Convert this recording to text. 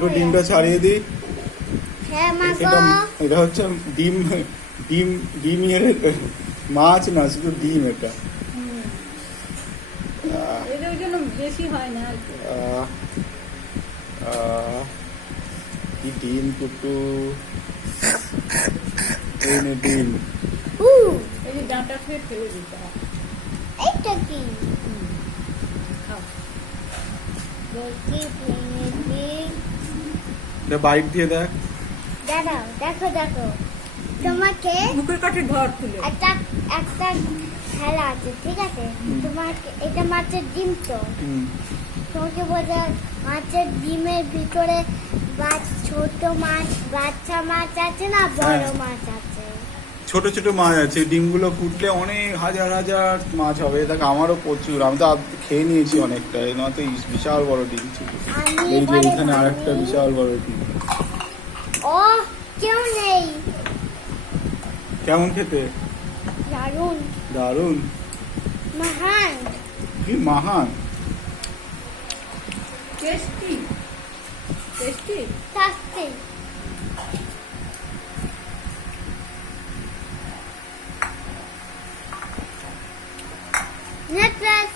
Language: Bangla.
পুরো ডিমটা ছাড়িয়ে দিই। হ্যাঁ মা গো। এটা হচ্ছে ডিম ডিম ডিম এর মাছ না, শুধু ডিম এটা। এদের জন্য বেশি হয় না আর কি। কি ডিম কুটু, এই নে ডিম। এই যে ডাঁটা খেয়ে ফেলে দিতে হয়। এইটা কি? খাও। দেখি ভেঙে এটা বাইট দিয়ে দেখ। দাঁড়াও, দেখো দেখো তোমাকে মুখের কাছে ঘর খুলে। একটা একটা খেলা আছে, ঠিক আছে? তোমাকে এটা মাছের ডিম তো, হুম। তোমাকে বোঝা মাছের ডিমের ভিতরে ছোট মাছ, বাচ্চা মাছ আছে না, বড় হ্যাঁ। মাছ আছে। ছোট ছোট মাছ আছে, ডিমগুলো ফুটলে অনেক হাজার হাজার মাছ হবে। দেখ আমারও প্রচুর, আমি তো খেয়ে নিয়েছি অনেকটা। না তো বিশাল বড় ডিম ছিল। আমি এই যে এবারে এখানে আরেকটা বানিয়ে- বিশাল বড় ডিম। ও কেউ নেই। কেমন খেতে? দারুন, দারুন। মহান, কি মাহান। Tasty tasty. শাস্তি। নেক্সট